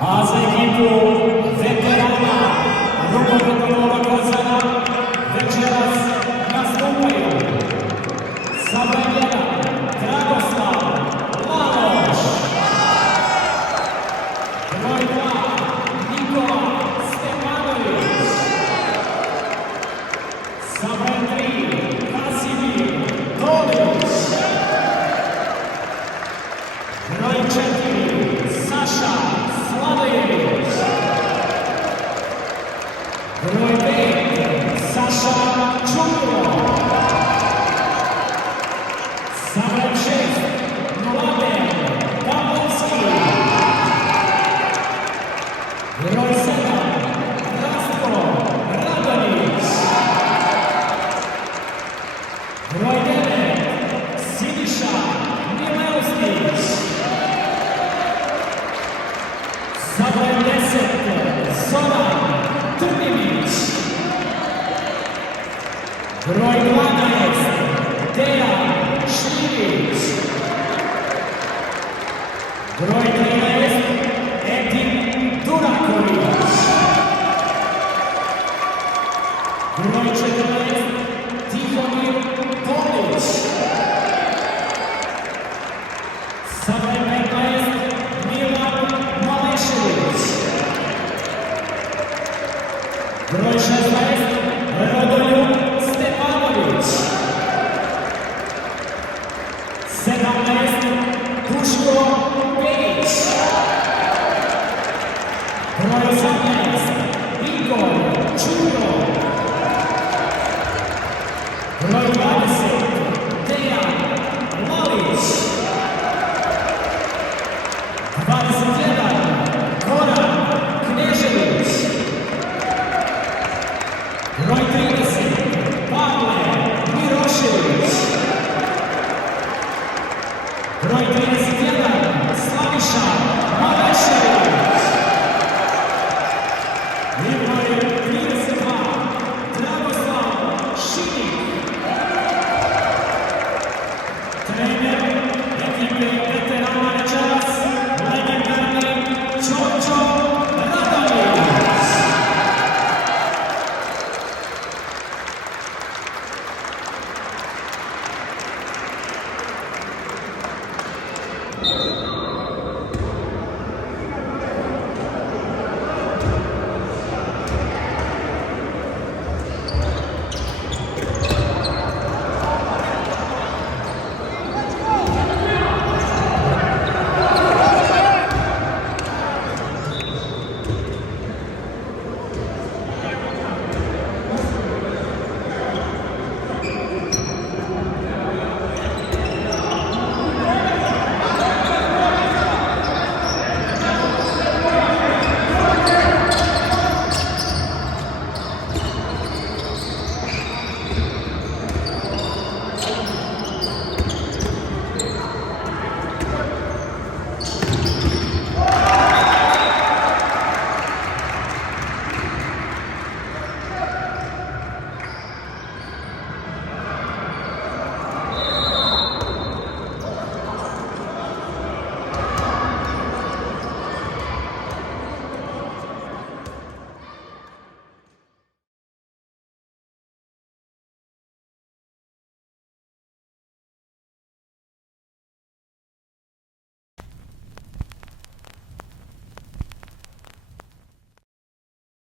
A za ekipu veterana rukometnog Kozana večeras nastupaju Sabranjena Dragoslav Laloš, broj 2 Nikola Stepanović, sa broj 3 Kasimir Tolić, broj 4 Saša Sladojević, broj 5 Saša Čukro, sa broj 6 Mladen Pavlovski, broj 7 Rastko Radonić, broj 9 Siniša Mileustić, sa broj 10 Zoran Trnjević, broj 12 Dejan Šljivić, broj 13 Edin Duraković, broj 14 Tihomir Polić, sa broj 15 Milan Malešević, broj 16 Rodoljub Stepanović, 17 Duško Pejić, broj 18 Igor Čujo, broj 20